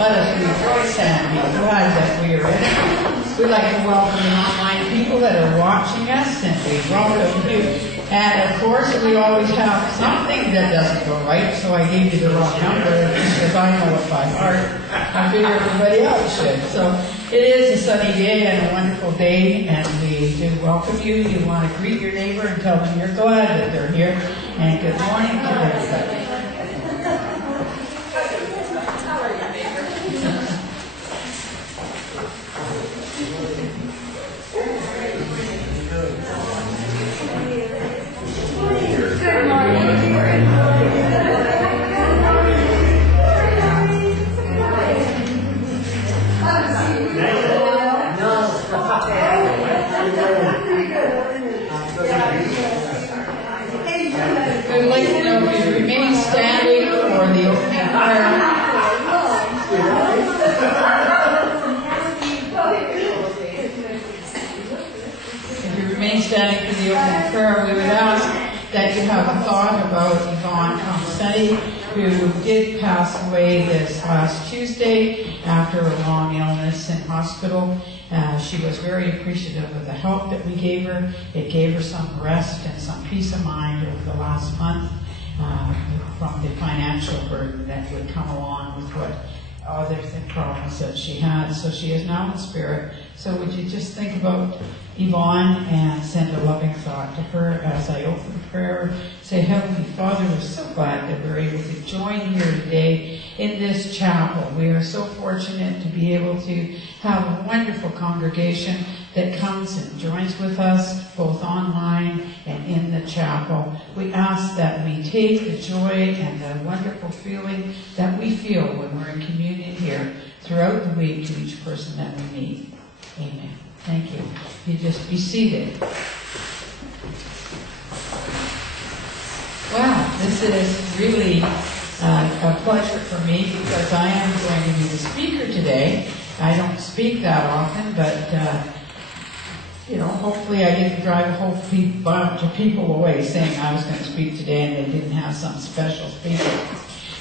Let us rejoice and be glad that we are in it. We'd like to welcome the online people that are watching us, and we welcome you. And of course, we always have something that doesn't go right, so I gave you the wrong number because I know it by heart. I figure everybody else should. So it is a sunny day and a wonderful day, and we do welcome you. You want to greet your neighbor and tell them you're glad that they're here. And good morning to everybody. We'd like to know if you remain standing for the opening prayer. If you remain standing for the opening prayer, we would ask that you have a thought about Yvonne Comsetti, who did pass away this last Tuesday after a long illness in hospital. She was very appreciative of the help that we gave her. It gave her some rest and some peace of mind over the last month from the financial burden that would come along with what other problems that she had. So she is now in spirit. So would you just think about Yvonne and send a loving thought to her as I open prayer. Say, Heavenly Father, we're so glad that we're able to join here today in this chapel. We are so fortunate to be able to have a wonderful congregation that comes and joins with us, both online and in the chapel. We ask that we take the joy and the wonderful feeling that we feel when we're in communion here throughout the week to each person that we meet. Amen. Thank you. You just be seated. Wow, this is really a pleasure for me because I am going to be the speaker today. I don't speak that often, but hopefully I didn't drive a whole bunch of people away saying I was going to speak today and they didn't have some special speaker.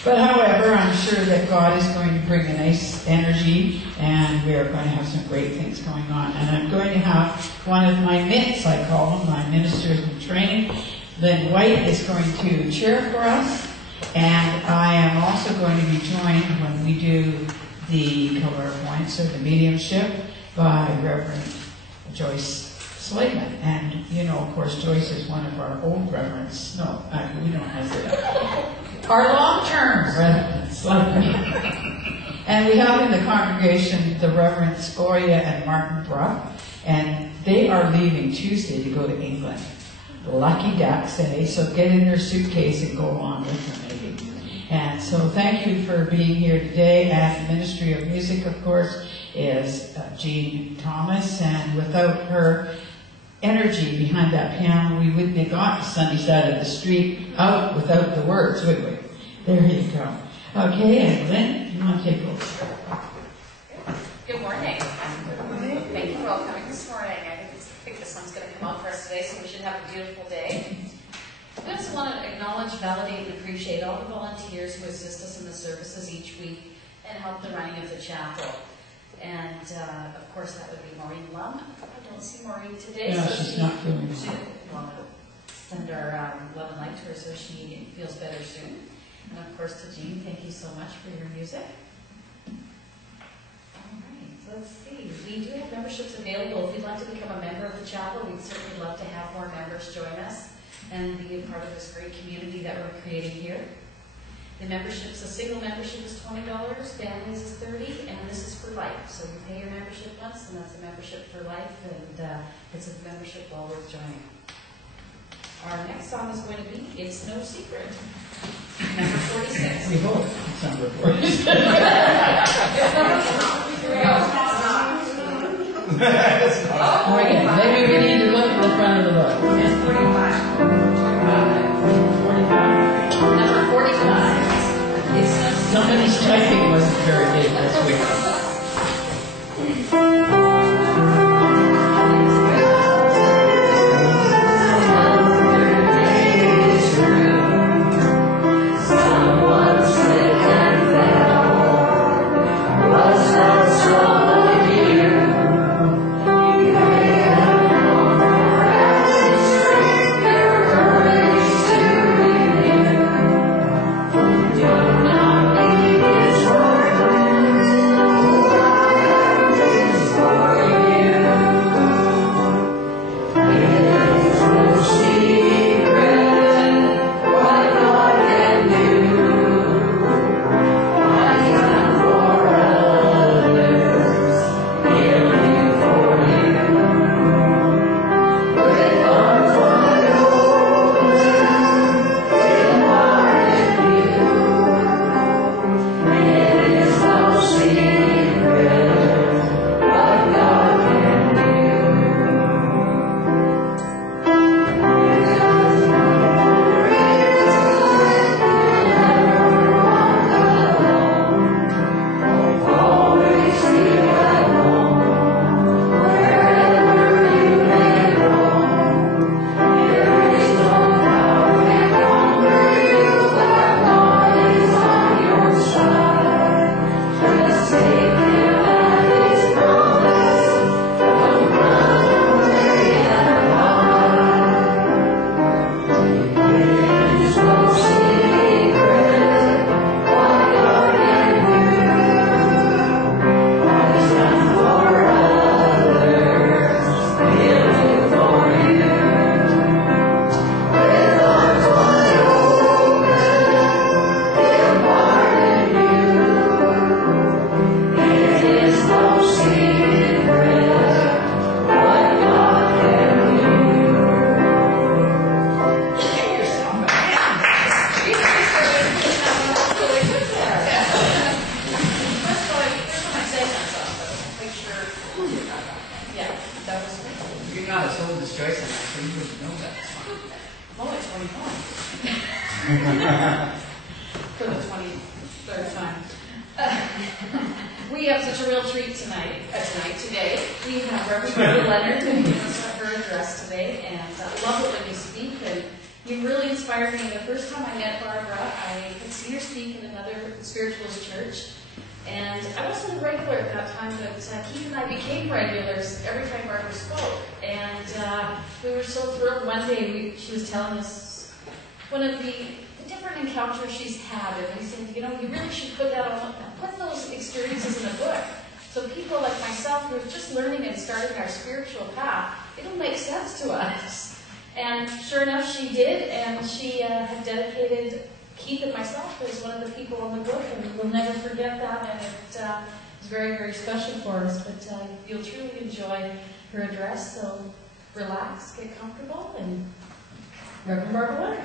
But however, I'm sure that God is going to bring a nice energy and we are going to have some great things going on. And I'm going to have one of my MITs, I call them, my ministers in training. Lynne White is going to chair for us. And I am also going to be joined when we do the clairvoyance or the mediumship by Reverend Joyce Slamin. And, of course, Joyce is one of our old reverends. No, we don't have that. Our long-term reverends, like me. And we have in the congregation the Reverends Gloria and Martin Bruck, and they are leaving Tuesday to go to England. Lucky ducks, eh? So get in their suitcase and go along with them, maybe. And so thank you for being here today. And the Ministry of Music, of course, is Jean Thomas, and without her energy behind that piano, we wouldn't have got the sunny side of the street out without the words, would we? There you go. Okay, and Lynne, you want to take over? Good morning. Thank you for all coming this morning. I think the sun's going to come out for us today, so we should have a beautiful day. I also want to acknowledge, validate, and appreciate all the volunteers who assist us in the services each week and help the running of the chapel. And, of course, that would be Maureen Lum. I don't see Maureen today. Yeah, so she's not feeling well. Well, send our love and light to her so she feels better soon. And, of course, to Jean, thank you so much for your music. All right, so let's see. We do have memberships available. If you'd like to become a member of the chapel, we'd certainly love to have more members join us and be a part of this great community that we're creating here. The memberships, a single membership is $20, families is $30, and this is for life. So you pay your membership once, and that's a membership for life, and it's a membership well worth joining. Our next song is going to be It's No Secret, number 46. We hope it's number 46. Here we go. Maybe we need to look at the front of the book. It's 45. 45. Number 45. Somebody's typing wasn't very big this week. Someone slipped and fell. as old as Joyce and I, so you wouldn't know that song. I'm only 21. For the 23rd time. We have such a real treat today. We have Reverend Leonard who gives us her address today, and I love it when you speak, and you really inspired me. The first time I met Barbara, I had seen her speak in another spiritualist church, and I wasn't a regular at that time, but Keith and I became regulars every time Barbara spoke, and we were so thrilled. One day she was telling us one of the different encounters she's had, and we said, you really should put those experiences in a book. So people like myself who are just learning and starting our spiritual path, it'll make sense to us. And sure enough, she did, and she had dedicated Keith and myself as one of the people in the book, and we'll never forget that, and it's very, very special for us. But you'll truly enjoy her address, so relax, get comfortable, and Reverend Barbara Leonard.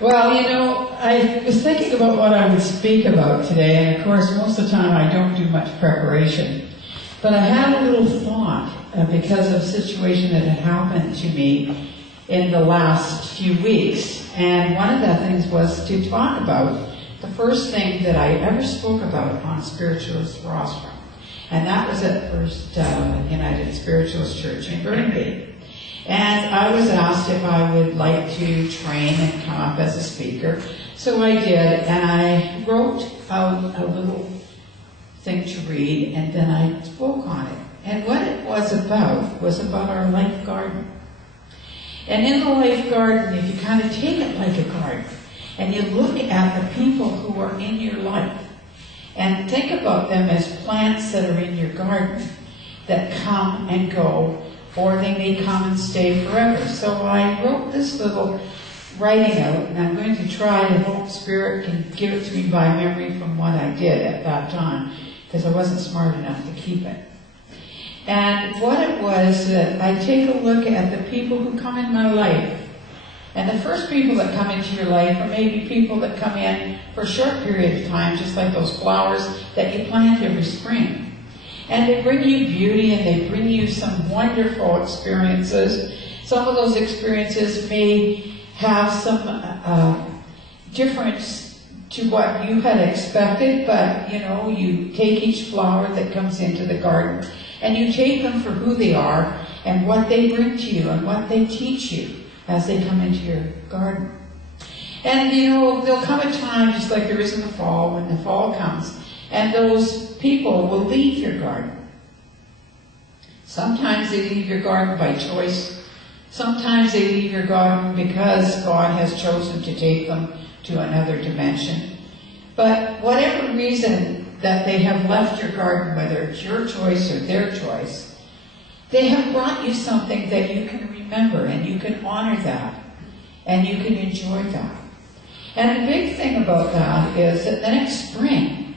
Well, I was thinking about what I would speak about today, and of course, most of the time I don't do much preparation. But I had a little thought because of a situation that had happened to me in the last few weeks. And one of the things was to talk about the first thing that I ever spoke about on Spiritualist rostrum. And that was at First United Spiritualist Church in Burnaby. And I was asked if I would like to train and come up as a speaker. So I did, and I wrote out a little thing to read, and then I spoke on it. And what it was about our life garden. And in the life garden, if you kind of take it like a garden, and you look at the people who are in your life, and think about them as plants that are in your garden that come and go, or they may come and stay forever. So I wrote this little writing out, and I'm going to try to hope Spirit can give it to me by memory from what I did at that time, because I wasn't smart enough to keep it. And what it was that I take a look at the people who come in my life. And the first people that come into your life are maybe people that come in for a short period of time, just like those flowers that you plant every spring. And they bring you beauty, and they bring you some wonderful experiences. Some of those experiences may have some difference to what you had expected, but you take each flower that comes into the garden, and you take them for who they are and what they bring to you and what they teach you as they come into your garden. And there'll come a time, just like there is in the fall, when the fall comes, and those people will leave your garden. Sometimes they leave your garden by choice. Sometimes they leave your garden because God has chosen to take them to another dimension. But whatever reason that they have left your garden, whether it's your choice or their choice, they have brought you something that you can remember, and you can honor that, and you can enjoy that. And the big thing about that is that the next spring,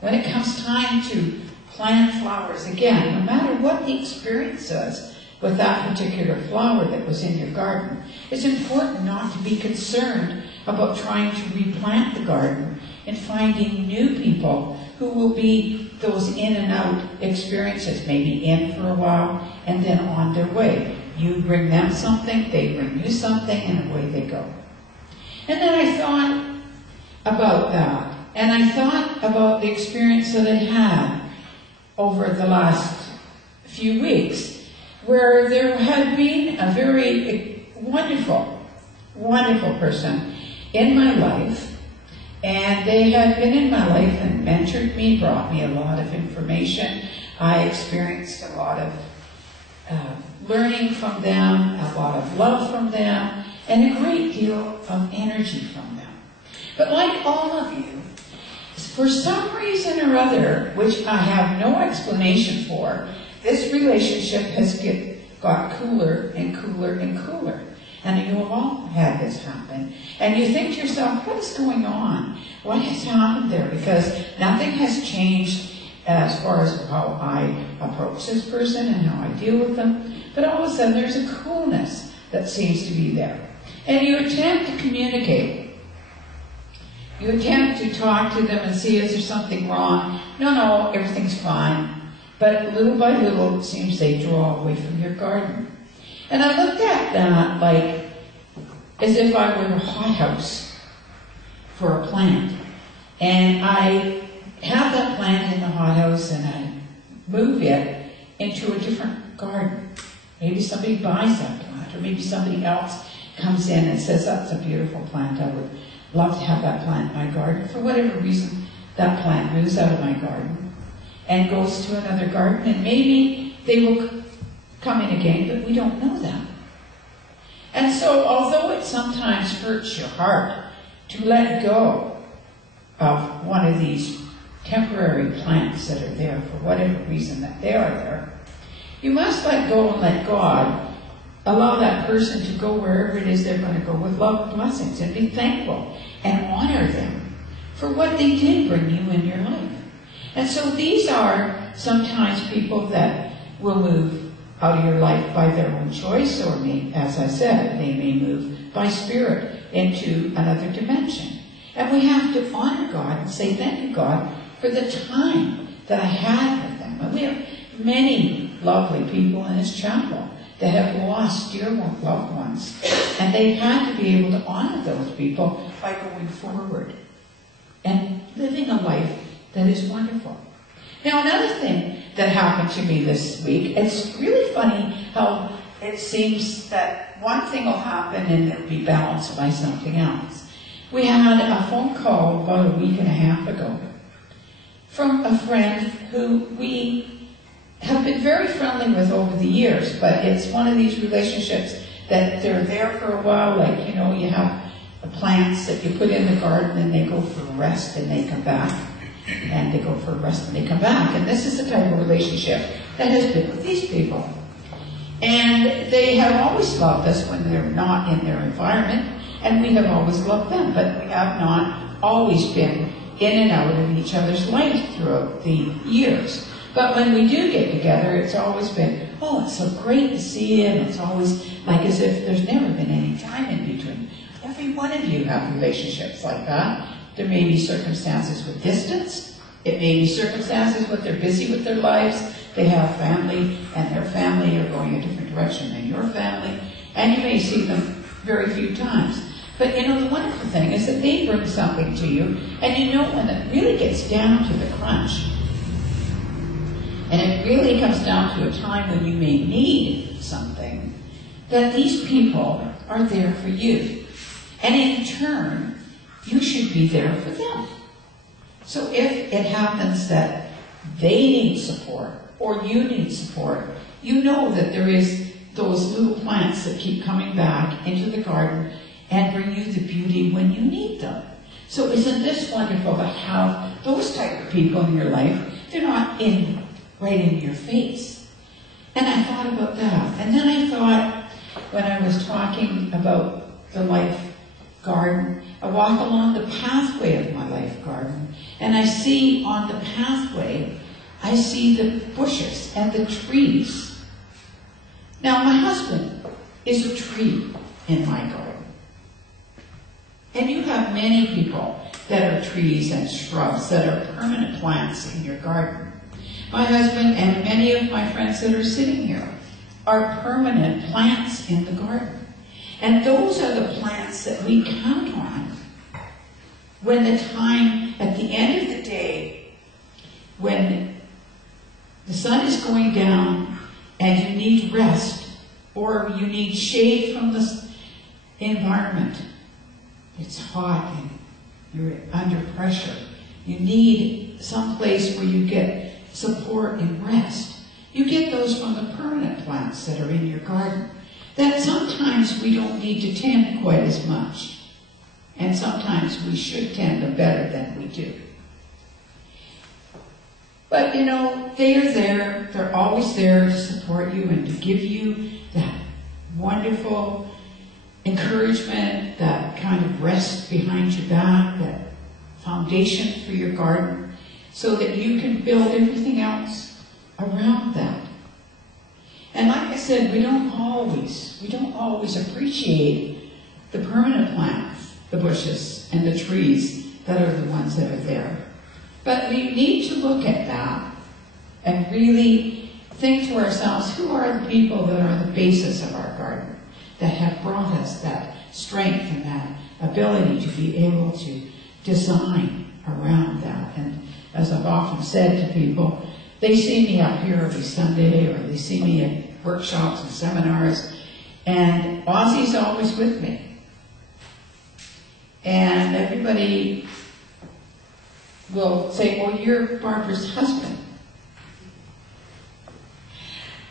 when it comes time to plant flowers again, no matter what the experience is with that particular flower that was in your garden, it's important not to be concerned about trying to replant the garden and finding new people who will be those in and out experiences, maybe in for a while and then on their way. You bring them something, they bring you something, and away they go. And then I thought about that, and I thought about the experience that I had over the last few weeks, where there had been a very wonderful, wonderful person in my life, and they had been in my life and mentored me, brought me a lot of information. I experienced a lot of learning from them, a lot of love from them, and a great deal of energy from them. But like all of you, for some reason or other, which I have no explanation for, this relationship has got cooler and cooler and cooler. And you have all had this happen. And you think to yourself, what is going on? What has happened there? Because nothing has changed as far as how I approach this person and how I deal with them. But all of a sudden, there's a coolness that seems to be there. And you attempt to communicate. You attempt to talk to them and see, is there something wrong? No, everything's fine. But little by little, it seems they draw away from your garden. And I looked at that like as if I were a hothouse for a plant. And I have that plant in the hothouse and I move it into a different garden. Maybe somebody buys that plant, or maybe somebody else comes in and says, that's a beautiful plant, I would love to have that plant in my garden. For whatever reason, that plant moves out of my garden and goes to another garden, and maybe they will come in again, but we don't know that. And so, although it sometimes hurts your heart to let go of one of these temporary plants that are there for whatever reason that they are there, you must let go and let God allow that person to go wherever it is they're going to go with love and blessings, and be thankful and honor them for what they did bring you in your life. And so these are sometimes people that will move out of your life by their own choice, or as I said, they may move by spirit into another dimension. And we have to honor God and say, thank you, God, for the time that I had with them. And we have many lovely people in this chapel that have lost dear loved ones. And they've had to be able to honor those people by going forward and living a life that is wonderful. Now, another thing that happened to me this week, it's really funny how it seems that one thing will happen and it'll be balanced by something else. We had a phone call about a week and a half ago from a friend who we have been very friendly with over the years, but it's one of these relationships that they're there for a while, like, you know, you have the plants that you put in the garden and they go for a rest and they come back, and they go for a rest and they come back. And this is the type of relationship that has been with these people. And they have always loved us when they're not in their environment, and we have always loved them, but we have not always been in and out of each other's life throughout the years. But when we do get together, it's always been, oh, it's so great to see you, and it's always like as if there's never been any time in between. Every one of you have relationships like that. There may be circumstances with distance. It may be circumstances where they're busy with their lives. They have family, and their family are going a different direction than your family, and you may see them very few times. But you know, the wonderful thing is that they bring something to you, and you know when it really gets down to the crunch, and it really comes down to a time when you may need something, that these people are there for you. And in turn, you should be there for them. So if it happens that they need support, or you need support, you know that there is those little plants that keep coming back into the garden and bring you the beauty when you need them. So isn't this wonderful to have those type of people in your life? They're not right in your face. And I thought about that. And then I thought, when I was talking about the life garden, I walk along the pathway of my life garden, and I see on the pathway, I see the bushes and the trees. Now, my husband is a tree in my garden. And you have many people that are trees and shrubs that are permanent plants in your garden. My husband and many of my friends that are sitting here are permanent plants in the garden. And those are the plants that we count on when the time, at the end of the day, when the sun is going down and you need rest, or you need shade from the environment. It's hot and you're under pressure. You need some place where you get support and rest. You get those from the permanent plants that are in your garden that sometimes we don't need to tend quite as much. And sometimes we should tend them better than we do. But you know, they are there. They're always there to support you and to give you that wonderful encouragement, that kind of rest behind your back, that foundation for your garden, so that you can build everything else around that. And like I said, we don't always appreciate the permanent plants, the bushes and the trees that are the ones that are there. But we need to look at that and really think to ourselves, who are the people that are the basis of our garden, that have brought us that strength and that ability to be able to design around that. And as I've often said to people, they see me up here every Sunday, or they see me at workshops and seminars, and Ozzy's always with me. And everybody will say, well, you're Barbara's husband.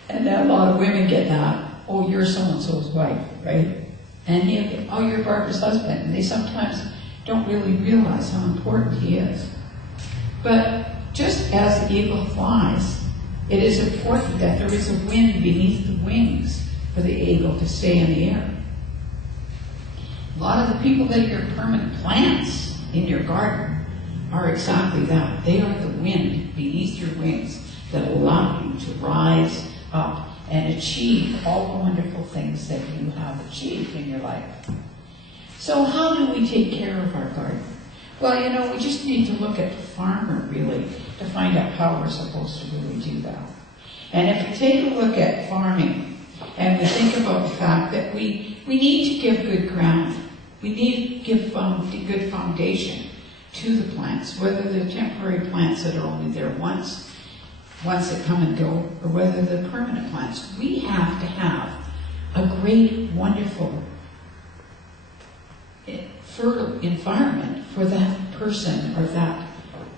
And then a lot of women get that, oh, you're so-and-so's wife, right? And he'll get, oh, you're Barbara's husband. And they sometimes don't really realize how important he is. But just as the eagle flies, it is important that there is a wind beneath the wings for the eagle to stay in the air. A lot of the people that are your permanent plants in your garden are exactly that. They are the wind beneath your wings that allow you to rise up and achieve all the wonderful things that you have achieved in your life. So how do we take care of our garden? Well, we just need to look at the farmer, really, to find out how we're supposed to really do that. And if we take a look at farming, and we think about the fact that we need to give good ground, we need to give good foundation to the plants, whether they're temporary plants that are only there once that come and go, or whether they're permanent plants. We have to have a great, wonderful, fertile environment for that person or that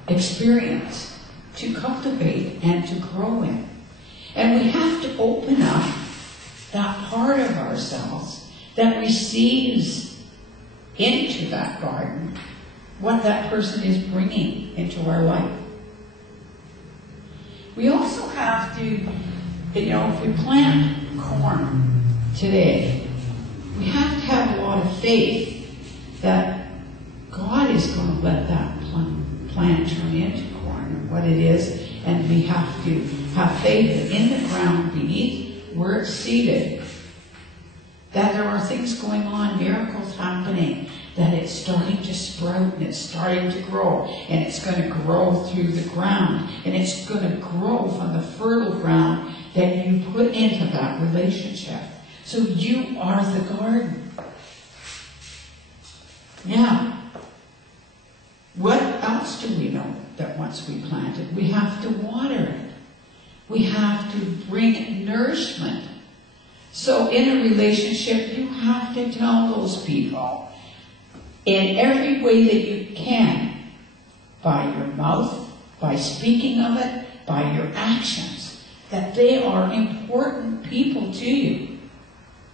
experience to cultivate and to grow in. And we have to open up that part of ourselves that receives into that garden what that person is bringing into our life. We also have to, if we plant corn today, we have to have a lot of faith that God is going to let that plant turn into corn, what it is, and we have to have faith that in the ground beneath where it's seeded, that there are things going on, miracles happening, that it's starting to sprout and it's starting to grow, and it's going to grow through the ground, and it's going to grow from the fertile ground that you put into that relationship. So you are the garden. Now, what else do we know that once we plant it? We have to water it. We have to bring nourishment. So in a relationship, you have to tell those people in every way that you can, by your mouth, by speaking of it, by your actions, that they are important people to you,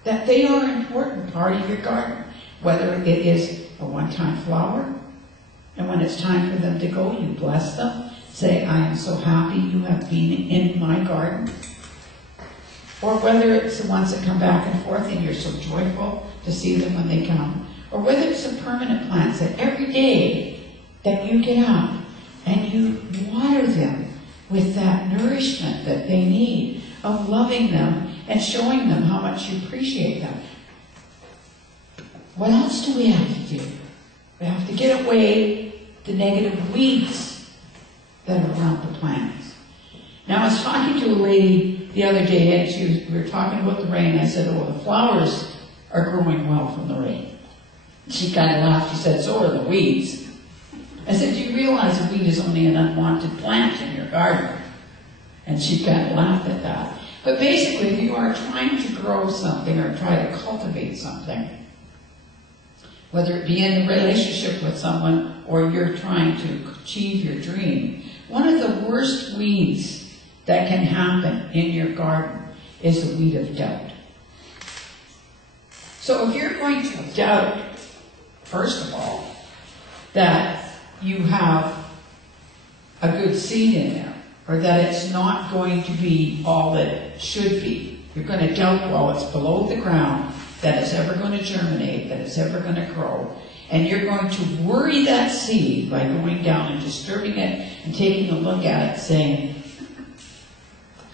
that they are an important part of your garden, whether it is a one-time flower, and when it's time for them to go, you bless them, say, I am so happy you have been in my garden. Or whether it's the ones that come back and forth and you're so joyful to see them when they come. Or whether it's the permanent plants that every day that you get up and you water them with that nourishment that they need, of loving them and showing them how much you appreciate them. What else do we have to do? We have to get away the negative weeds that are around the plants. Now, I was talking to a lady the other day, and we were talking about the rain. I said, oh, the flowers are growing well from the rain. She kind of laughed. She said, so are the weeds. I said, do you realize a weed is only an unwanted plant in your garden? And she kind of laughed at that. But basically, if you are trying to grow something or try to cultivate something, whether it be in a relationship with someone or you're trying to achieve your dream, one of the worst weeds that can happen in your garden is the weed of doubt. So if you're going to doubt, first of all, that you have a good seed in there, or that it's not going to be all that it should be, you're going to doubt while it's below the ground that it's ever going to germinate, that it's ever going to grow, and you're going to worry that seed by going down and disturbing it and taking a look at it saying,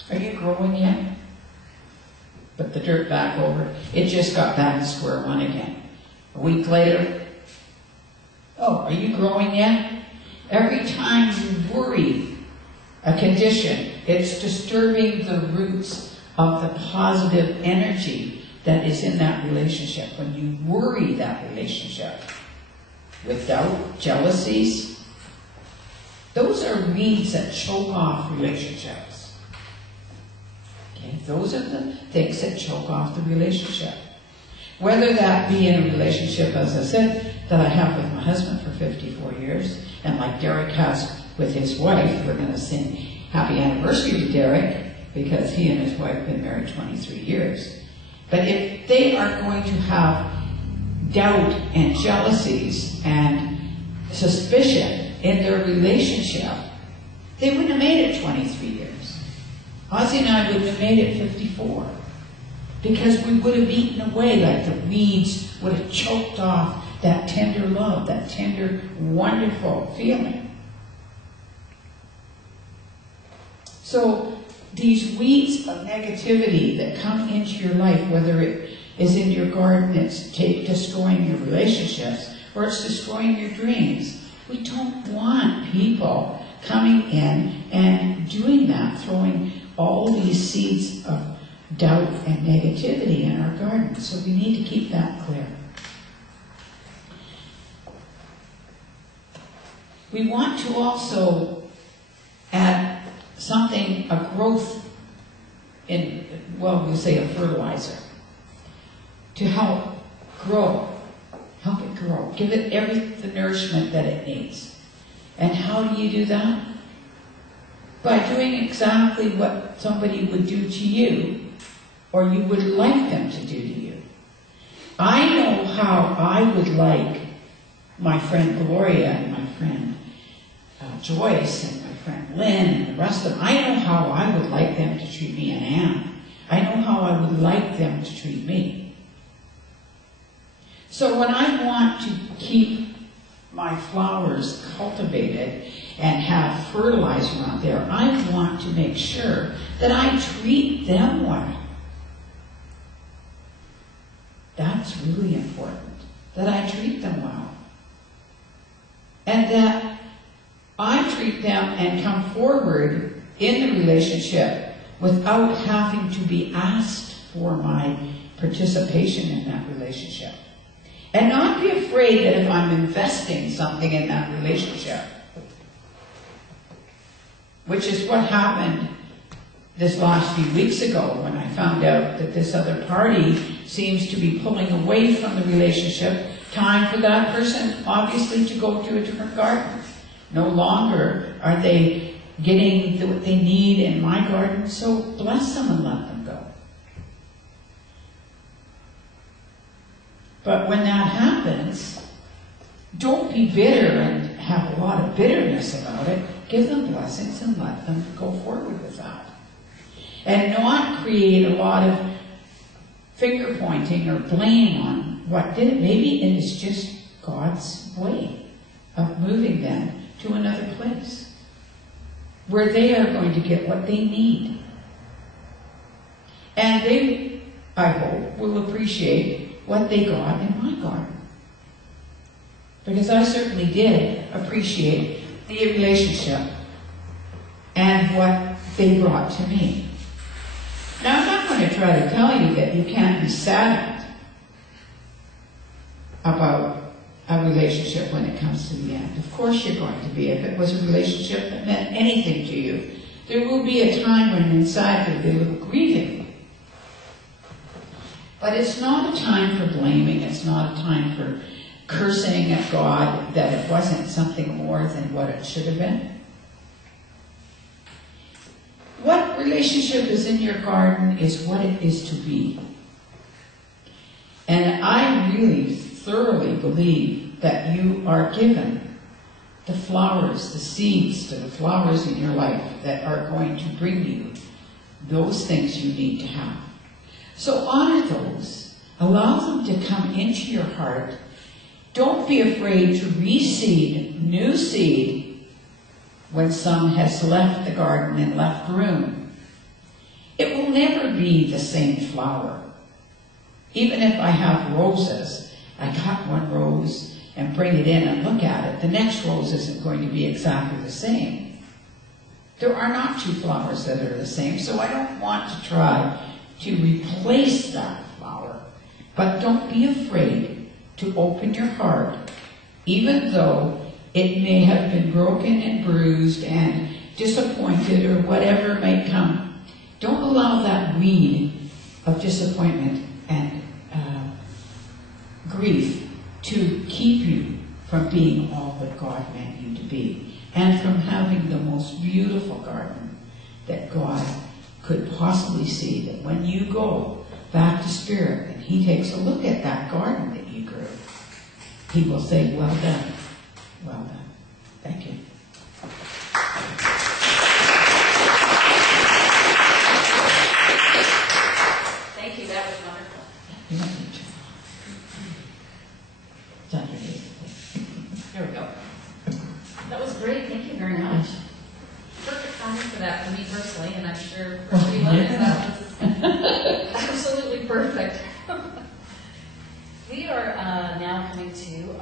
are you growing yet? Put the dirt back over it. It just got back to square one again. A week later, Oh, are you growing yet? Every time you worry a condition, it's disturbing the roots of the positive energy that is in that relationship. When you worry that relationship with doubt, jealousies, those are weeds that choke off relationships. Okay, those are the things that choke off the relationship. Whether that be in a relationship, as I said, that I have with my husband for 54 years, and like Derrick has with his wife. We're going to sing happy anniversary to Derrick, because he and his wife have been married 23 years. But if they are going to have doubt and jealousies and suspicion in their relationship, they wouldn't have made it 23 years. Ozzy and I wouldn't have made it 54. Because we would have eaten away, like the weeds would have choked off that tender love, that tender, wonderful feeling. So these weeds of negativity that come into your life, whether it is in your garden, it's destroying your relationships, or it's destroying your dreams. We don't want people coming in and doing that, throwing all these seeds of doubt and negativity in our garden. So we need to keep that clear. We want to also add something, a growth in, well, we'll say a fertilizer, to help grow. Help it grow. Give it the nourishment that it needs. And how do you do that? By doing exactly what somebody would do to you, or you would like them to do to you. I know how I would like my friend Gloria and my friend Joyce and my friend Lynne and the rest of them. I know how I would like them to treat me and Anne. I know how I would like them to treat me. So when I want to keep my flowers cultivated and have fertilizer out there, I want to make sure that I treat them well. That's really important, that I treat them well. And that I treat them and come forward in the relationship without having to be asked for my participation in that relationship. And not be afraid that if I'm investing something in that relationship, which is what happened this last few weeks ago when I found out that this other party seems to be pulling away from the relationship. Time for that person, obviously, to go to a different garden. No longer are they getting what they need in my garden, so bless them and let them go. But when that happens, don't be bitter and have a lot of bitterness about it. Give them blessings and let them go forward with that. And not create a lot of finger pointing or blame on what did it. Maybe it is just God's way of moving them to another place where they are going to get what they need. And they, I hope, will appreciate what they got in my garden. Because I certainly did appreciate the relationship and what they brought to me. Now, I'm not going to try to tell you that you can't be sad about a relationship when it comes to the end. Of course you're going to be. If it was a relationship that meant anything to you, there will be a time when inside there'll be a little grieving. But it's not a time for blaming. It's not a time for cursing at God that it wasn't something more than what it should have been. What relationship is in your garden is what it is to be. And I really thoroughly believe that you are given the flowers, the seeds to the flowers in your life that are going to bring you those things you need to have. So honor those. Allow them to come into your heart. Don't be afraid to reseed new seed when some has left the garden and left room. It will never be the same flower. Even if I have roses, I got one rose and bring it in and look at it, the next rose isn't going to be exactly the same. There are not two flowers that are the same, so I don't want to try to replace that flower. But don't be afraid to open your heart, even though it may have been broken and bruised and disappointed or whatever may come. Don't allow that weed of disappointment and grief to keep you from being all that God meant you to be, and from having the most beautiful garden that God could possibly see. That when you go back to Spirit and He takes a look at that garden that you grew, He will say, well done, well done. Thank you. Thank you, that was wonderful. You don't need to. It's underneath. There we go. That was great, thank you very much. Perfect timing for that for me personally, and I'm sure for everyone that was absolutely perfect. We are now coming to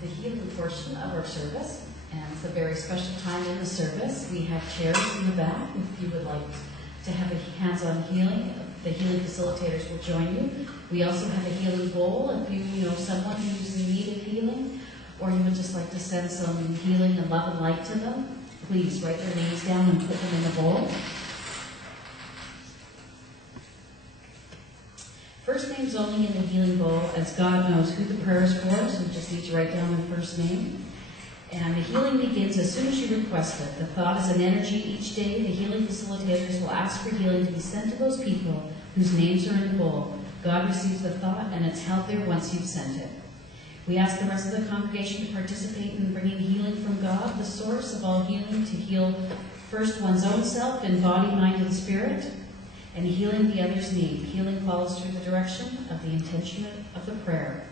the healing portion of our service, and it's a very special time in the service. We have chairs in the back if you would like to have a hands-on healing. The healing facilitators will join you. We also have a healing bowl if you know someone who's in need of healing, or you would just like to send some healing and love and light to them. Please write their names down and put them in the bowl. First names only in the healing bowl, as God knows who the prayer is for, so you just need to write down the first name. And the healing begins as soon as you request it. The thought is an energy each day. The healing facilitators will ask for healing to be sent to those people whose names are in the bowl. God receives the thought, and it's held there once you've sent it. We ask the rest of the congregation to participate in bringing healing from God, the source of all healing, to heal first one's own self in body, mind, and spirit, and healing the other's need. Healing follows through the direction of the intention of the prayer.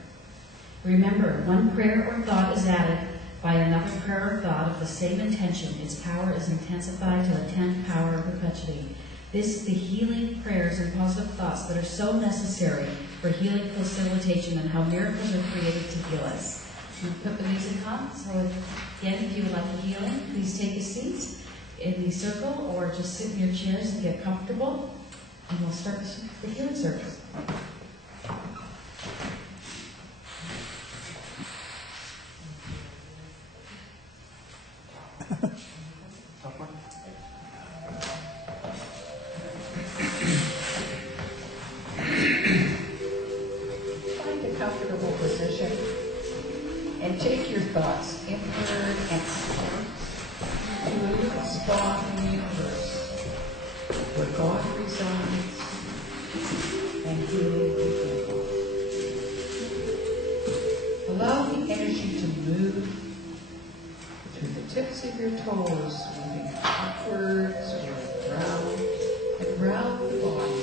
Remember, one prayer or thought is added by another prayer or thought of the same intention. Its power is intensified to the 10th power of perpetuity. This is the healing prayers and positive thoughts that are so necessary for healing facilitation and how miracles are created to heal us. We put the music on, so again, if you would like a healing, please take a seat in the circle or just sit in your chairs and get comfortable, and we'll start the healing service. Find a comfortable position and take your thoughts inward and to a spot in the universe where God resides and healing people. Allow the energy to move through the tips of your toes, moving upwards or around the body.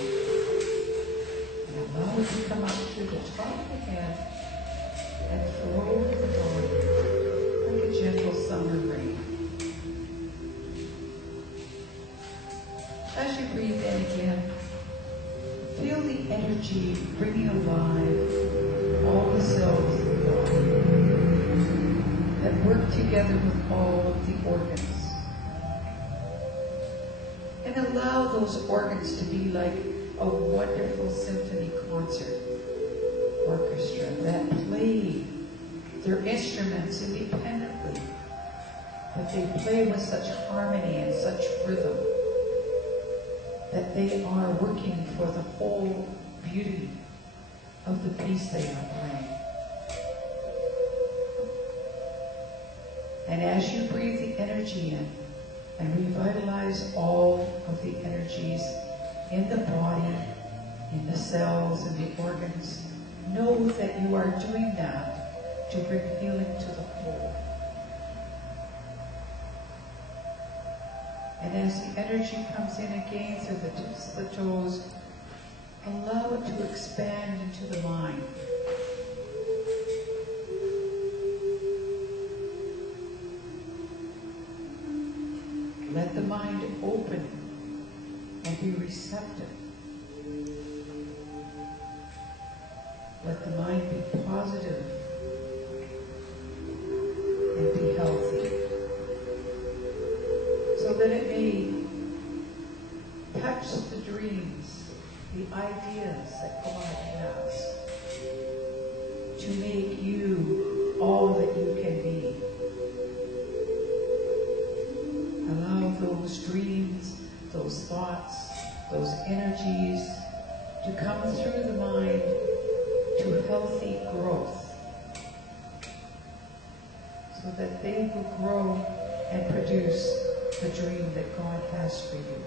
And allow it to come up through the top of the head and flow over the body like a gentle summer rain. As you breathe in again, feel the energy bringing alive all the cells of the body that work together with all of the organs. And allow those organs to be like a wonderful symphony concert orchestra that play their instruments independently, but they play with such harmony and such rhythm that they are working for the whole beauty of the piece they are playing. And as you breathe the energy in and revitalize all of the energies in the body, in the cells, in the organs, know that you are doing that to bring healing to the whole. And as the energy comes in again through the tips of the toes, allow it to expand into the mind. Let the mind open and be receptive. Let the mind be positive the ideas that God has to make you all that you can be. Allow those dreams, those thoughts, those energies to come through the mind to healthy growth, so that they will grow and produce the dream that God has for you.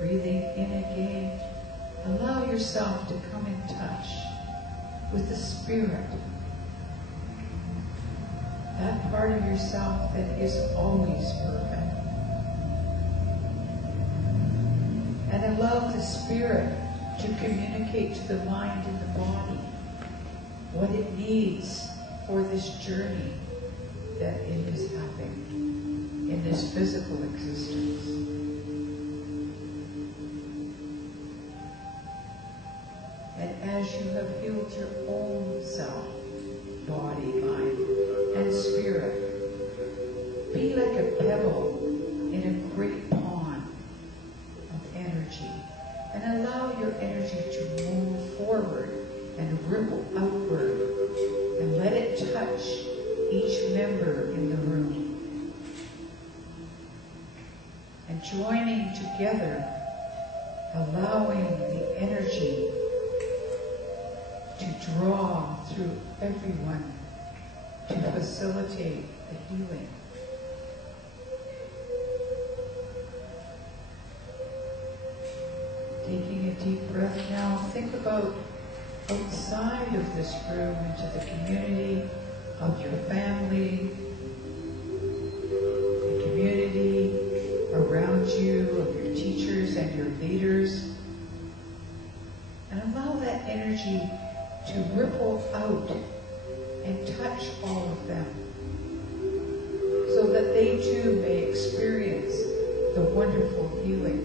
Breathing in again, allow yourself to come in touch with the Spirit, that part of yourself that is always perfect. And allow the Spirit to communicate to the mind and the body what it needs for this journey that it is having in this physical existence. And as you have healed your own self, body, mind, and spirit, be like a pebble in a great pond of energy, and allow your energy to move forward and ripple outward, and let it touch each member in the room. And joining together, allowing the energy to draw through everyone to facilitate the healing. Taking a deep breath now, think about outside of this room into the community of your family, the community around you, of your teachers and your leaders, and allow that energy to ripple out and touch all of them, so that they too may experience the wonderful healing,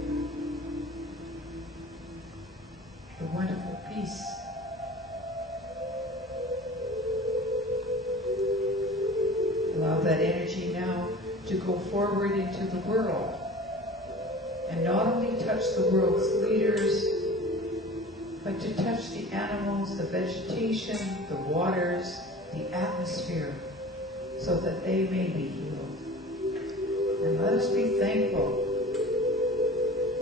the wonderful peace. Allow that energy now to go forward into the world, and not only touch the world's leaders, but to touch the animals, the vegetation, the waters, the atmosphere, so that they may be healed. And let us be thankful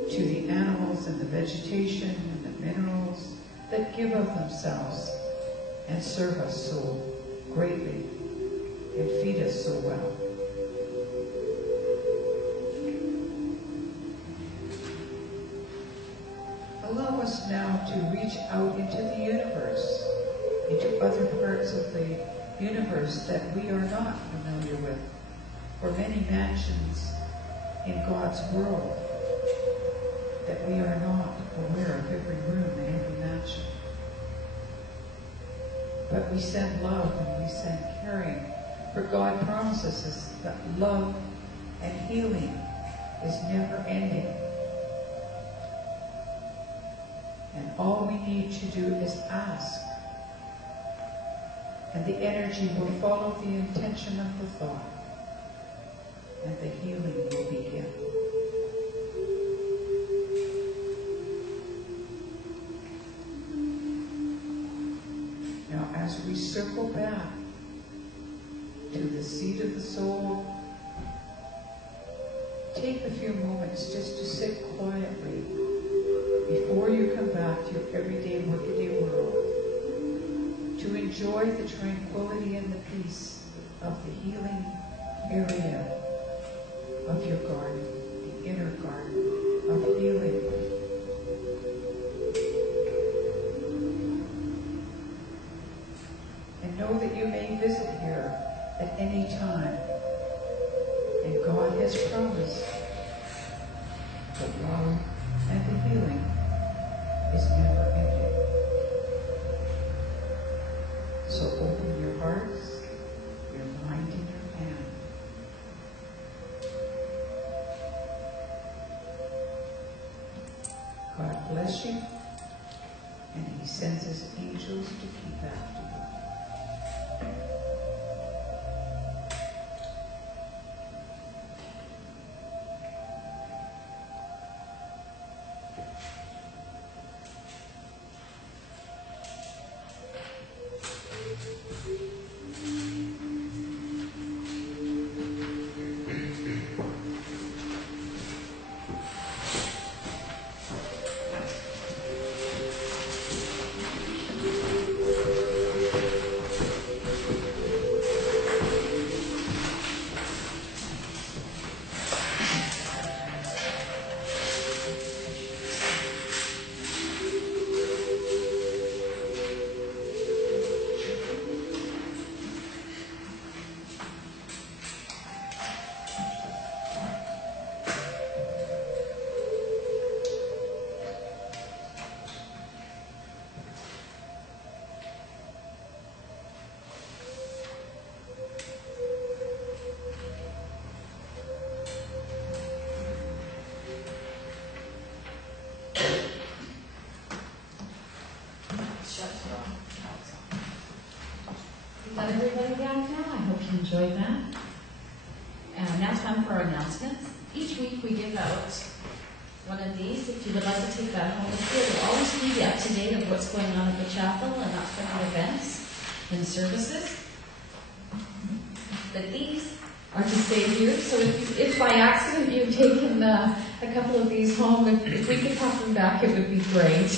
to the animals and the vegetation and the minerals that give of themselves and serve us so greatly and feed us so well. Allow us now to reach out into the universe, into other parts of the universe that we are not familiar with, or many mansions in God's world that we are not aware of, every room and every mansion. But we send love and we send caring, for God promises us that love and healing is never ending. And all we need to do is ask, and the energy will follow the intention of the thought, and the healing will begin. Now, as we circle back to the seat of the soul, take a few moments just to sit quietly before you come back to your everyday, workaday world, to enjoy the tranquility and the peace of the healing area of your garden, the inner garden of healing. And know that you may visit here at any time, and God has promised that love and the healing is never ending. So open your hearts, your mind, and your hand. God bless you, and He sends His angels to keep after you. enjoyed that. Now it's time for our announcements. Each week we give out one of these. If you would like to take that home with you, it will always be up to date of what's going on at the chapel and upcoming events and services. But these are to stay here. So if by accident you've taken a couple of these home, if we could have them back, it would be great.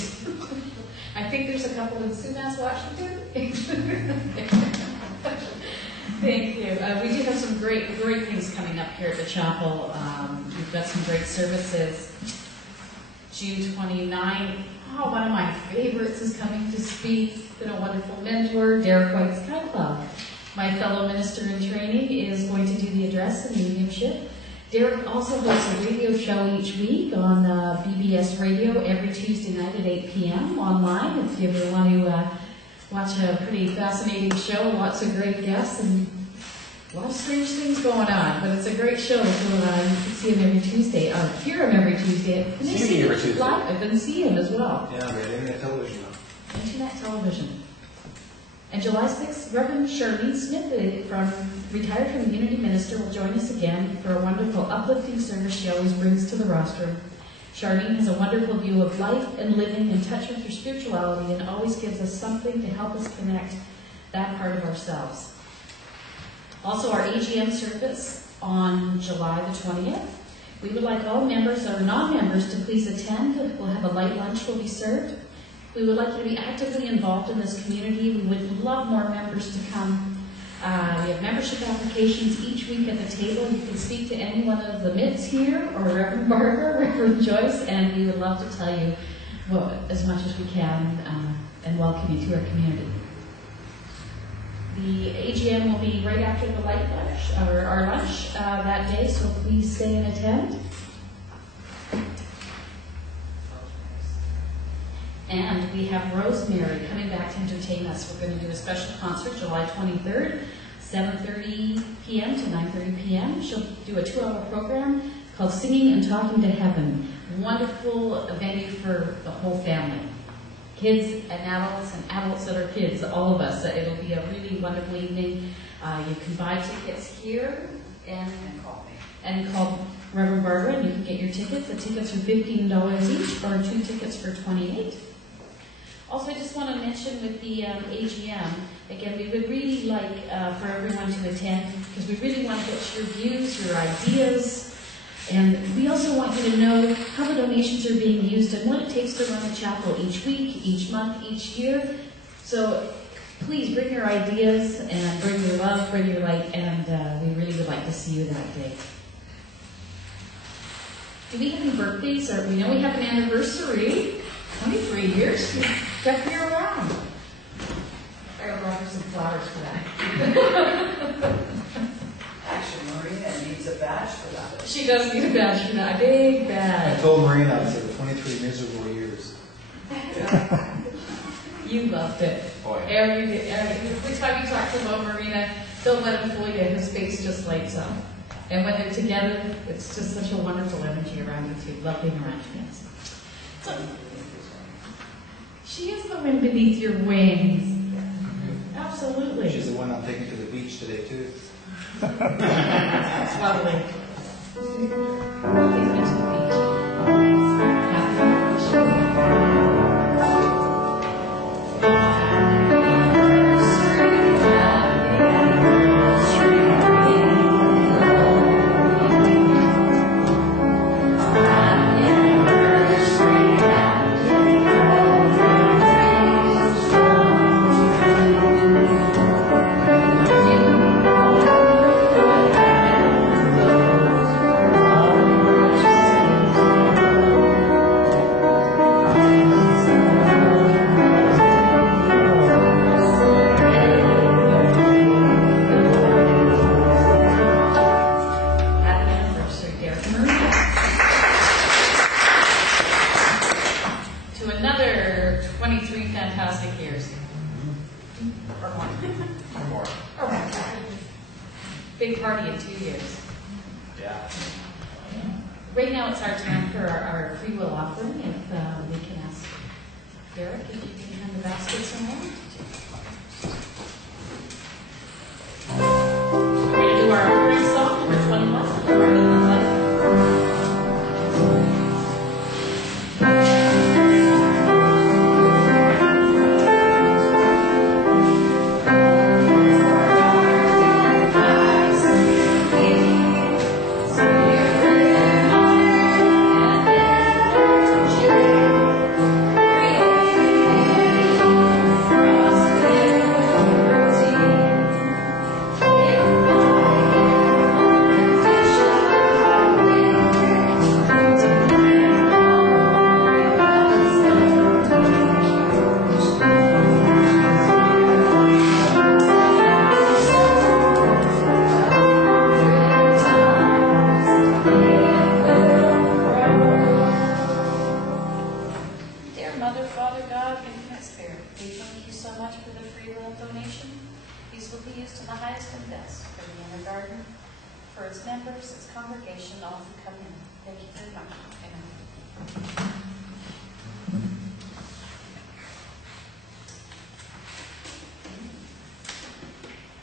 I think there's a couple in Sumas, Washington. Thank you. We do have some great things coming up here at the chapel. We've got some great services. June 29th, one of my favorites is coming to speak. Been a wonderful mentor, Derrick Whiteskycloud. My fellow minister in training is going to do the address and mediumship. Derrick also hosts a radio show each week on BBS Radio every Tuesday night at 8 p.m. online. If you ever want to watch a pretty fascinating show, lots of great guests and a lot of strange things going on. But it's a great show, so you can see him every Tuesday, or hear him every Tuesday. Can they see him every Tuesday? Live and see him as well. Yeah, we have internet television. Internet television. And July 6th, Reverend Charlene Smith, retired from the Unity Minister, will join us again for a wonderful, uplifting service she always brings to the rostrum. Charlene has a wonderful view of life and living in touch with her spirituality and always gives us something to help us connect that part of ourselves. Also, our AGM service on July the 20th. We would like all members or non-members to please attend. We'll have a light lunch will be served. We would like you to be actively involved in this community. We would love more members to come. We have membership applications each week at the table. You can speak to any one of the MITs here, or Reverend Barb, or Reverend Joyce, and we would love to tell you as much as we can and welcome you to our community. The AGM will be right after the light lunch, or our lunch that day, so please stay and attend. And we have Rosemary coming back to entertain us. We're going to do a special concert July 23rd, 7:30 p.m. to 9:30 p.m. She'll do a 2-hour program called Singing and Talking to Heaven. Wonderful venue for the whole family. Kids and adults that are kids, all of us. It'll be a really wonderful evening. You can buy tickets here and call Reverend Barbara, and you can get your tickets. The tickets are $15 each, or 2 tickets for $28. Also, I just want to mention with the AGM, again, we would really like for everyone to attend, because we really want to get your views, your ideas, and we also want you to know how the donations are being used and what it takes to run the chapel each week, each month, each year. So please bring your ideas and bring your love, bring your light, and we really would like to see you that day. Do we have any birthdays? Or we know we have an anniversary. 23 years. You kept me around. I gotta brought her some flowers for that. Actually, Marina needs a badge for that. She does need a badge for that. A big badge. I told Marina, I said 23 miserable years. You loved it. Oh, yeah. Every time you talk about Marina, don't let him fool you. His face just lights up. And when they're together, it's just such a wonderful energy around you too. Love being around you. Yes. So, she is the wind beneath your wings. Absolutely. She's the one I'm taking to the beach today too. It's lovely. Please get to the beach. Big party in 2 years. Yeah. Right now it's our time for our free will offering. If we can ask Derrick if you can hand the basket somewhere. garden for its members, its congregation, all who come in. Thank you very much. Amen.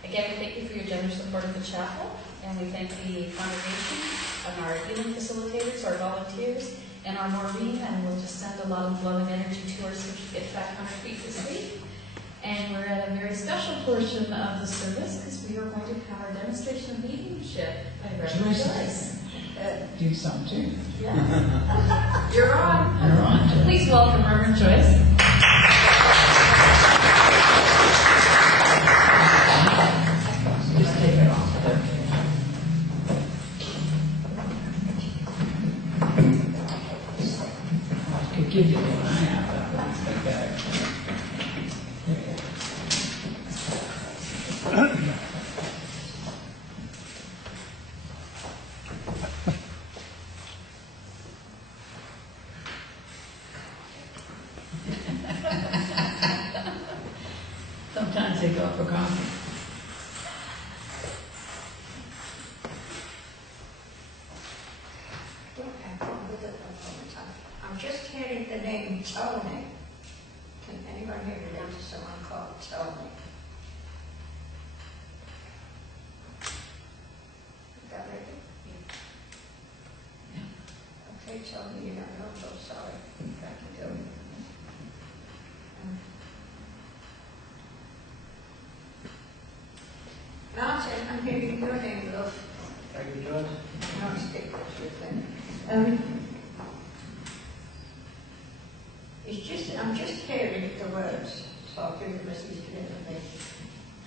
Again, we thank you for your generous support of the chapel, and we thank the congregation and our healing facilitators, our volunteers, and our Maureen, and we'll just send a lot of love and energy to her so she gets back on her feet this week. And we're at a very special portion of the service because we are going to have our demonstration of mediumship by Reverend Joyce. Do some too. Yeah. You're on. You're on. Please welcome Reverend Joyce. Just take it off. I could give you the one I have, but that's like that. Sometimes they go for coffee. I'm just hearing the name Tony. Can anyone here relate to someone called Tony? Is that ready? Yeah. Okay, Tony, you don't know, I'm so sorry. Thank you, Tony. Martin, I'm hearing your name, love. Thank you, George. Not stick with them. I'm just hearing the words, so I'll give the message to me.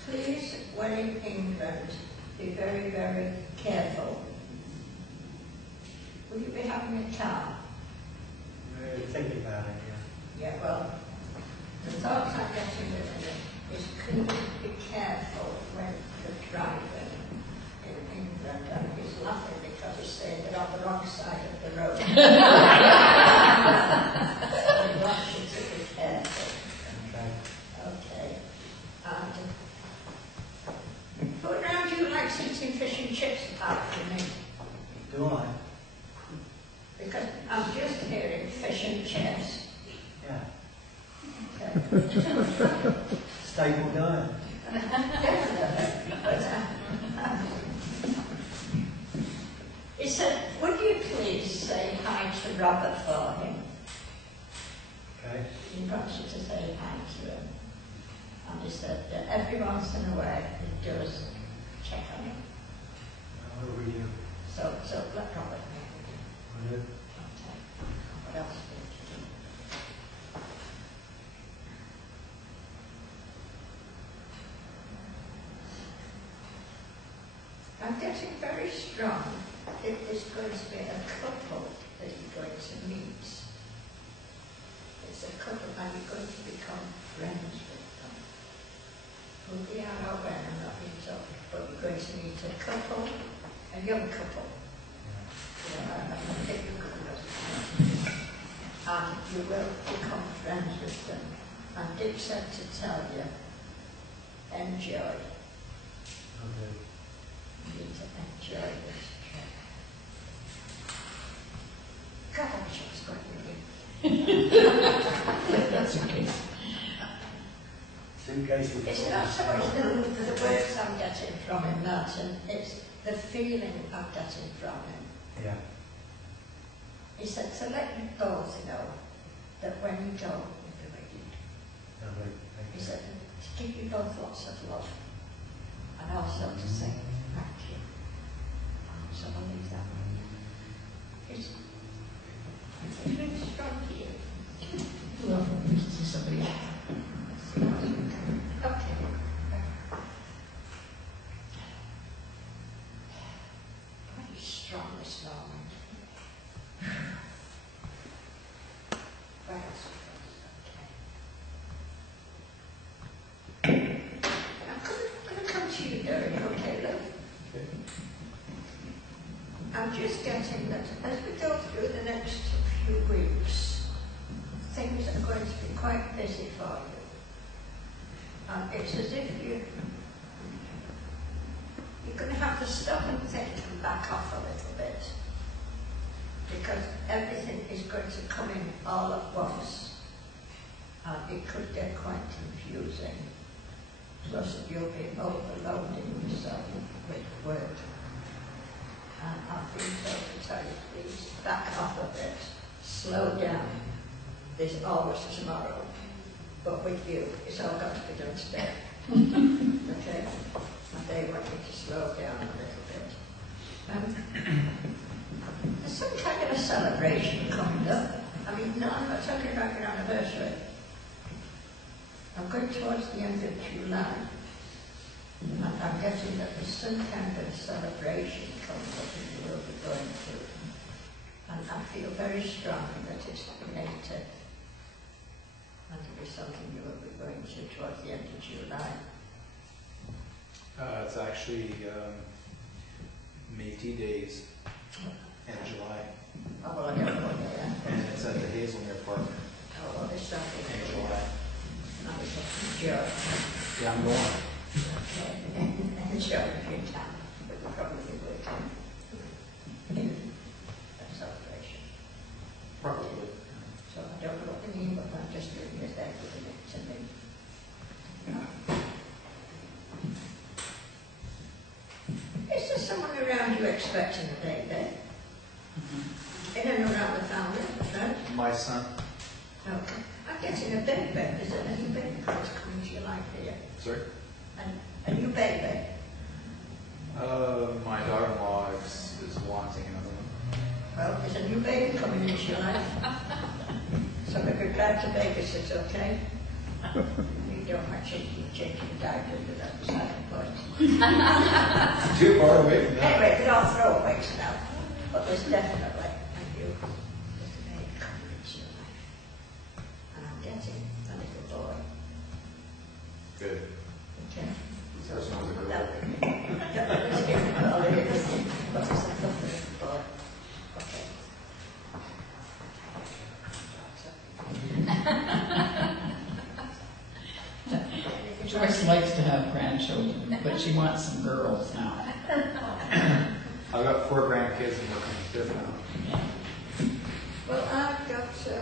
Please, when in England, be very, very careful. Will you be having a car? We're thinking about it, Yeah, well, the thoughts I'm getting with it is please be careful when the driver in England, and he's laughing because he's saying they're on the wrong side of the road. I want you to be careful. Okay. And who around you likes eating fish and chips apart from me? Do I? Because I'm just hearing fish and chips. Yeah. Okay. Staple diet. He said, would you please say hi to Robert for him? Okay. He wants you to say hi to him. And he said that every once in a while he does check on him. What do we do? So let Robert know. What do? Okay. What else do you do? I'm getting very strong. It is going to be a couple that you're going to meet. It's a couple and you're going to become friends with them. Who they are or when, I'm not being told, but you're going to meet a couple, a young couple. You know, I think you're good enough. And you will become friends with them. And Dick said to tell you, enjoy. Okay. You need to enjoy this trip. God, I wish I was going with you. That's okay. Suitcase with It's not so much the words I'm getting from him, Martin, it's the feeling I'm getting from him. Yeah. He said to let you both know that when you go, you'll be ready. Lovely. Thank He you. said to give you both lots of love and also to say thank you. So I'll leave that one. It's really strong to you. Well, we should see somebody else. Okay. Pretty strong this morning. Where else we go? Okay. I'm going to come to you, Derrick, okay, love? Okay. I'm just getting that as we go through the next few weeks, things are going to be quite busy for you. And it's as if you're going to have have to stop and think and back off a little bit. Because everything is going to come in all at once. And it could get quite confusing. Plus you'll be overloading yourself with work. And I've been told to tell you, please back off a bit, slow down. There's always tomorrow. But with you, it's all got to be done today. Okay? And they want you to slow down a little bit. There's some kind of a celebration coming up. I mean, no, I'm not talking about your anniversary. I'm going towards the end of July. And I'm guessing that there's some kind of celebration coming up that you will be going to. And I feel very strongly that it's related. And it'll be something you will be going to towards the end of July. It's actually Métis Days in July. Oh, well, I don't know that. And it's at the Hazelmere Park Oh, well, there's something in July. I was a joke. Yeah, I'm going. Okay, and show if you're in town, but you'll probably will too. A celebration. Probably. So I don't know what they mean, but I'm just doing this, they're giving it to me. Is there someone around you expecting a baby? In and around the family, right? My son. Okay. I'm getting a baby. Is there any baby that's coming to your life here? Sorry? A new baby? My daughter-in-law is wanting another one. Well, there's a new baby coming into your life. So we'll be glad to babysit, okay? You don't actually keep changing diapers without the second point. Too far away from that. Anyway, they're all throwaways now. But there's definitely a new baby coming into your life. And I'm getting a little boy. Good. Okay? First one's a girl. That would be. Let's give it a call. But there's a lovely little boy. Okay. Joyce likes to have grandchildren, but she wants some girls now. I've got 4 grandkids and we're coming fifth now. Well, I've got 3.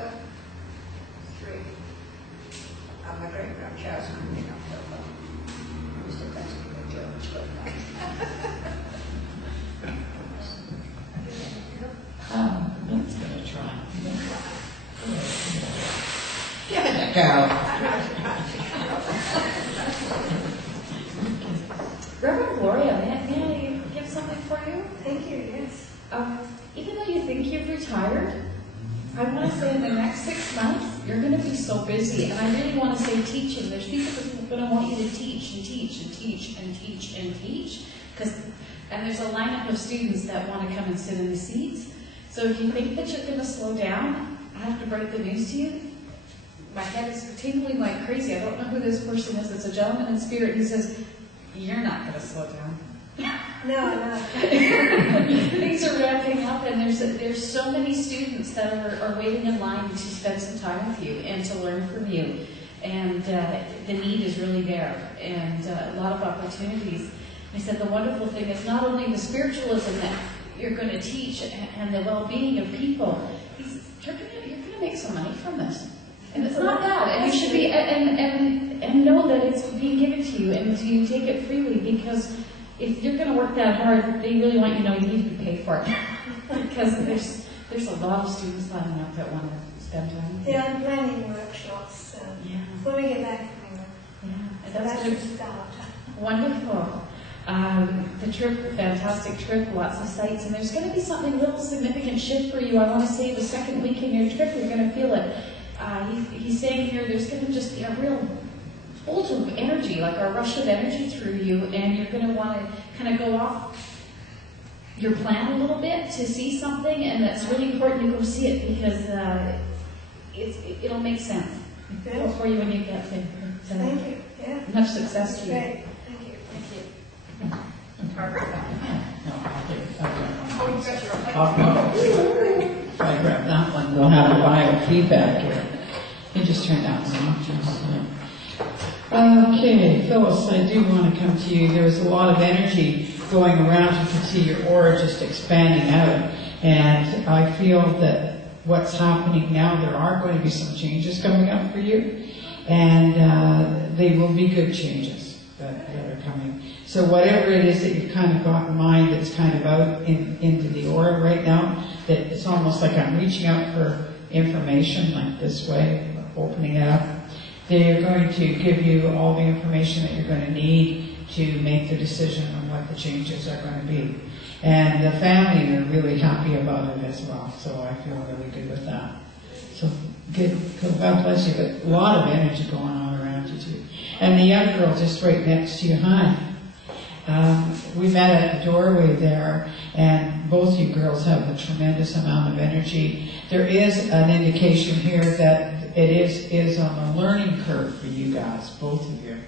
And my great-grandchild's coming in October. He's the best of the Germans, but Lynn's gonna try. Give it a go. Reverend Gloria, may I give something for you? thank you, yes. Even though you think you've retired, I want to say in the next 6 months, you're going to be so busy. And I really want to say teaching. There's people that are going to want you to teach and teach and teach and teach and teach. And there's a lineup of students that want to come and sit in the seats. So if you think that you're going to slow down, I have to break the news to you. My head is tingling like crazy. I don't know who this person is. It's a gentleman in spirit. He says, you're not going to slow down. No. Things are ramping up, and there's so many students that are waiting in line to spend some time with you and to learn from you. And the need is really there, and a lot of opportunities. I said the wonderful thing is not only the spiritualism that you're going to teach and the well-being of people. You're going to make some money from this. And it's not bad, and you should be, and know that it's being given to you, and you take it freely, because if you're going to work that hard, they really want you to know you need to be paid for it. Because there's a lot of students lining up that want to spend time with you. Yeah, I'm planning workshops, so when we get back from Europe. Yeah, So that's that should start. wonderful. The trip, fantastic trip, lots of sights, and there's going to be something, a little significant shift for you. I want to say the second week in your trip, you're going to feel it. He's saying here there's going to just be a real bolt of energy, like a rush of energy through you, and you're going to want to kind of go off your plan a little bit to see something, and that's really important to go see it, because it'll make sense for you when you get there. So, Thank you. Yeah. much success to you. Great. Thank you. Thank you. I grab that one, we'll have a biofeedback here. It just turned out so much. Okay, Phyllis, I do want to come to you. There was a lot of energy going around, you can see your aura just expanding out. And I feel that what's happening now, there are going to be some changes coming up for you. And they will be good changes that are coming. So whatever it is that you've kind of got in mind that's kind of out into the aura right now, that it's almost like I'm reaching out for information like this way, opening it up. They're going to give you all the information that you're going to need to make the decision on what the changes are going to be. And the family are really happy about it as well, so I feel really good with that. So good, God bless you, but a lot of energy going on around you too. And the young girl just right next to you, hi. We met at the doorway there, and both you girls have a tremendous amount of energy. There is an indication here that it is on a learning curve for you guys, both of you.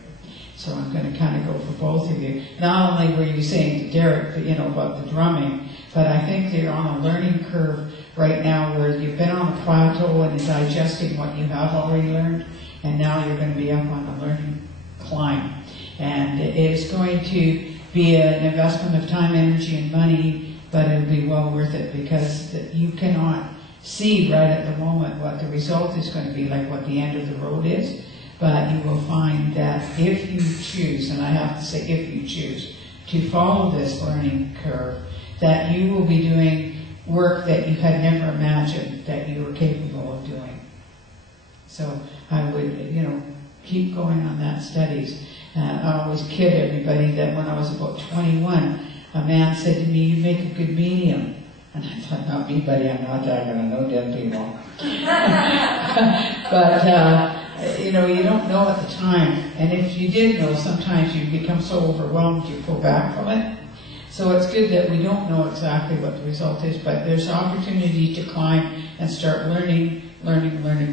So I'm going to kind of go for both of you. Not only were you saying to Derrick, about the drumming, but I think they're on a learning curve right now where you've been on a plateau and digesting what you have already learned, and now you're going to be up on a learning climb. And it is going to be an investment of time, energy, and money, but it'll be well worth it because you cannot see right at the moment what the result is going to be, like what the end of the road is. But you will find that if you choose, and I have to say if you choose, to follow this learning curve, that you will be doing work that you had never imagined that you were capable of doing. So I would, keep going on that studies. I always kid everybody that when I was about 21, a man said to me, "You make a good medium." And I thought, not me, buddy, I'm not that, I'm going to know dead people. But, you don't know at the time. And if you did know, sometimes you become so overwhelmed you pull back from it. So it's good that we don't know exactly what the result is, but there's opportunity to climb and start learning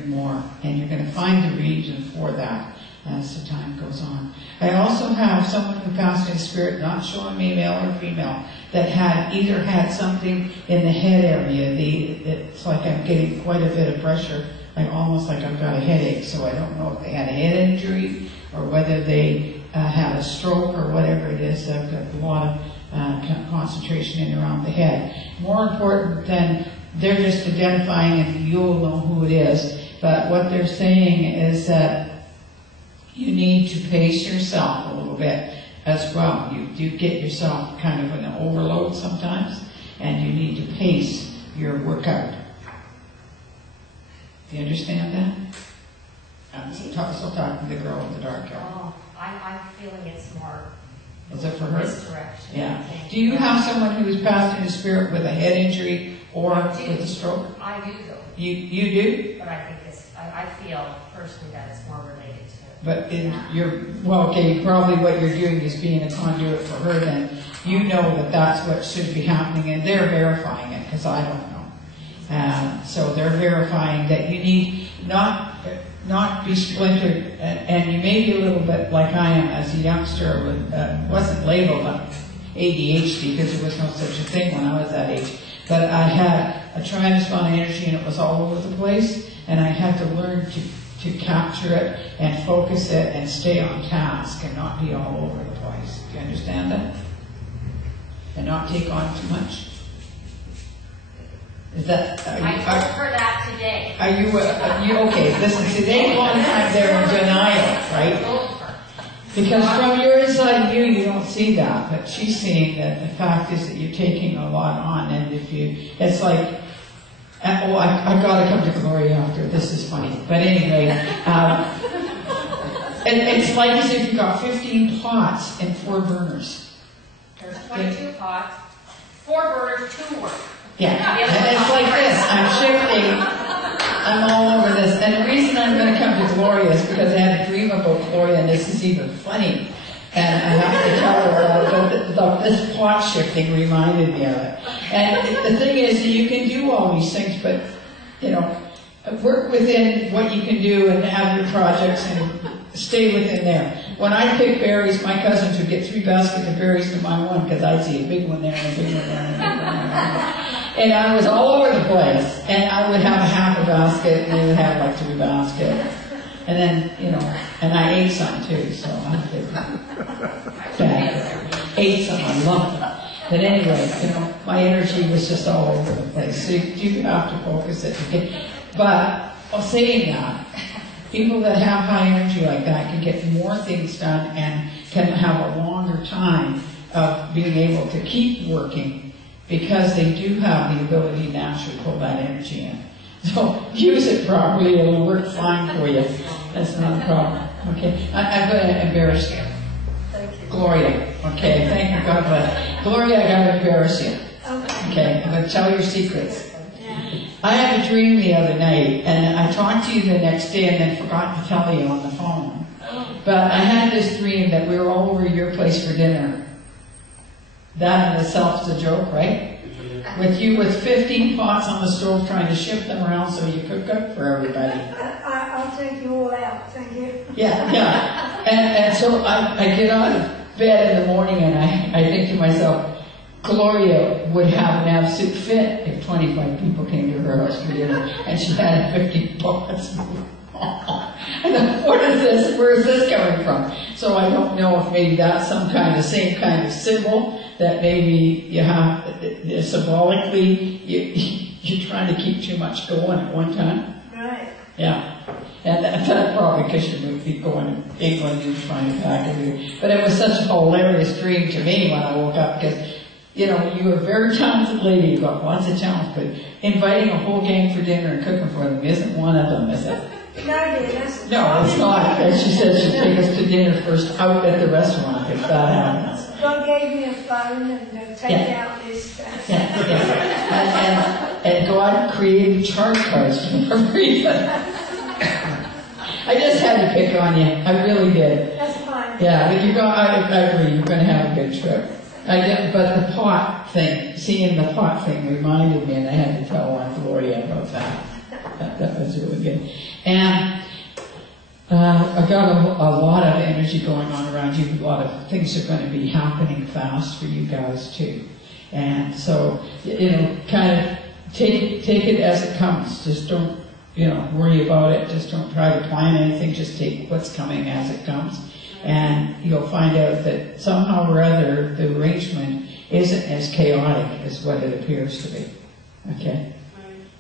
more. And you're going to find the reason for that as the time goes on. I also have someone who passed in spirit, not showing me male or female, that had either had something in the head area. It's like I'm getting quite a bit of pressure, like almost like I've got a headache. So I don't know if they had a head injury or whether they had a stroke or whatever it is. I've got a lot of concentration in around the head. More important than they're just identifying, and you'll know who it is. But what they're saying is that you need to pace yourself a little bit as well. You do get yourself kind of in an overload sometimes, and you need to pace your workout. Do you understand that? I'm still talking to the girl with the dark hair. Oh, I'm feeling it's more. Is it for her? This direction. Yeah. Do you have someone who is passed into spirit with a head injury or with a stroke? I do though. You do? But I think I feel personally that it's more related to. But probably what you're doing is being a conduit for her then. You know that that's what should be happening, and they're verifying it, because I don't know. So they're verifying that you need not be splintered, and you may be a little bit like I am as a youngster, wasn't labeled ADHD because there was no such a thing when I was that age. But I had a tremendous amount of energy and it was all over the place, and I had to learn to capture it and focus it and stay on task and not be all over the place. Do you understand that? And not take on too much. Is that? I told her that today. Are you okay? Listen, today one time they're in denial, right? Because from your inside view, you don't see that, but she's seeing that the fact is that you're taking a lot on, and it's like, I've got to come to glory after, this is funny. But anyway, it's like as if you got 15 pots and 4 burners. There's 22 pots, 4 burners, 2 work. Yeah, and it's like this, I'm shifting, I'm all over this. And the reason I'm going to come to Gloria is because I had a dream about Gloria, and this is even funny. And I have to tell her about this pot shifting reminded me of it. And the thing is, you can do all these things, but, work within what you can do and have your projects and stay within there. When I pick berries, my cousins would get 3 baskets of berries to my one, because I'd see a big one there and a big one there and a big one there. And I was all over the place. And I would have a half a basket, and they would have like 3 baskets. And then, and I ate some too, so I did that. ate some, I loved them. But anyway, my energy was just all over the place. So you have to focus it. Okay? But saying that, people that have high energy like that can get more things done and can have a longer time of being able to keep working because they do have the ability to naturally pull that energy in. So use it properly, it'll work fine for you. That's not a problem. Okay, I'm going to embarrass you. Thank you. Gloria. Okay, thank you, God bless. Gloria, I got to embarrass you. Okay, I'm going to tell your secrets. I had a dream the other night, and I talked to you the next day and then forgot to tell you on the phone. But I had this dream that we were all over your place for dinner. That in itself is a joke, right? With you with 15 pots on the stove trying to shift them around so you could cook for everybody. I'll take you all out, thank you. Yeah. And so I get out of bed in the morning and I think to myself, Gloria would have an absolute fit if 25 people came to her house for dinner and she had 50 pots. And where is this coming from? So I don't know if maybe that's same kind of symbol that maybe you have, symbolically, you're trying to keep too much going at one time. Right. Yeah. And that's probably because you would be going to England and trying to pack it. But it was such a hilarious dream to me when I woke up because, you're a very talented lady, you've got lots of talent, but inviting a whole gang for dinner and cooking for them isn't one of them, is it? No, dear, that's... No, it's not. And she said she'd take us to dinner first out at the restaurant if that happens. God gave me a phone and take out this... And God created charge cards for everybody. I just had to pick on you. I really did. That's fine. Yeah, but I agree, you're going to have a good trip. I did, but the pot thing, seeing the pot thing reminded me, and I had to tell Aunt Gloria about that. That was really good. And I've got a lot of energy going on around you. A lot of things are going to be happening fast for you guys too. And so, kind of take it as it comes. Just don't, worry about it. Just don't try to plan anything. Just take what's coming as it comes. And you'll find out that somehow or other the arrangement isn't as chaotic as what it appears to be. Okay?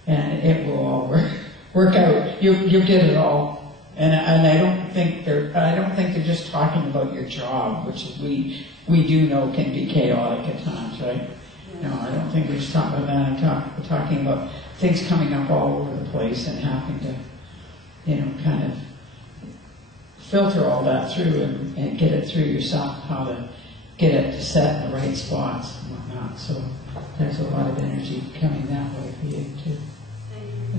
And it will all work out. You'll get it all. And I don't think they're just talking about your job, which we do know can be chaotic at times, right? No, I don't think they're just talking about that. I'm talking about things coming up all over the place and having to, kind of filter all that through and get it through yourself, how to get it to set in the right spots and whatnot. So there's a lot of energy coming that way for you too.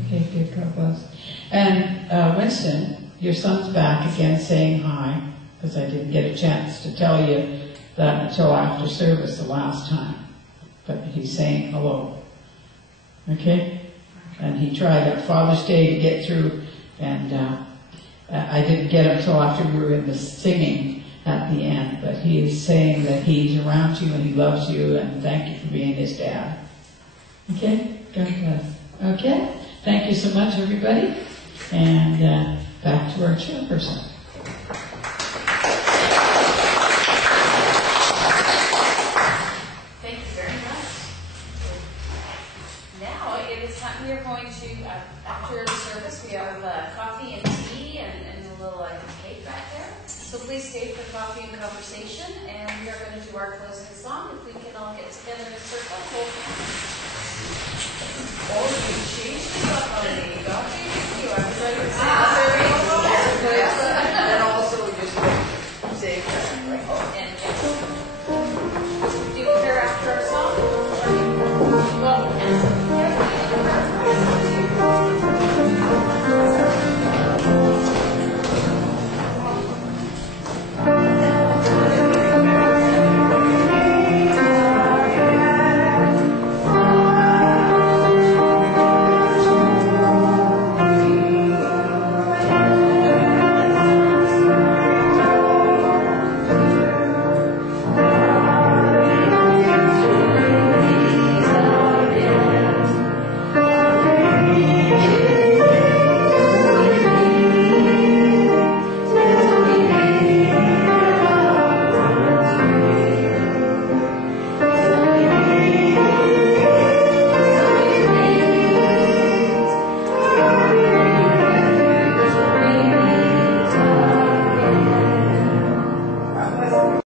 Okay, good, God bless. And Winston, your son's back again saying hi, because I didn't get a chance to tell you that until after service the last time. But he's saying hello. Okay? And he tried on Father's Day to get through, and I didn't get him until after we were in the singing at the end. But he is saying that he's around you and he loves you, and thank you for being his dad. Okay? God bless. Okay? Thank you so much, everybody. And back to our chairperson. Thank you very much. Now it is time we are going to, after the service, we have coffee and tea and a little cake back there. So please stay for coffee and conversation. And we are going to do our closing song. If we can all get together in a circle, hold hands.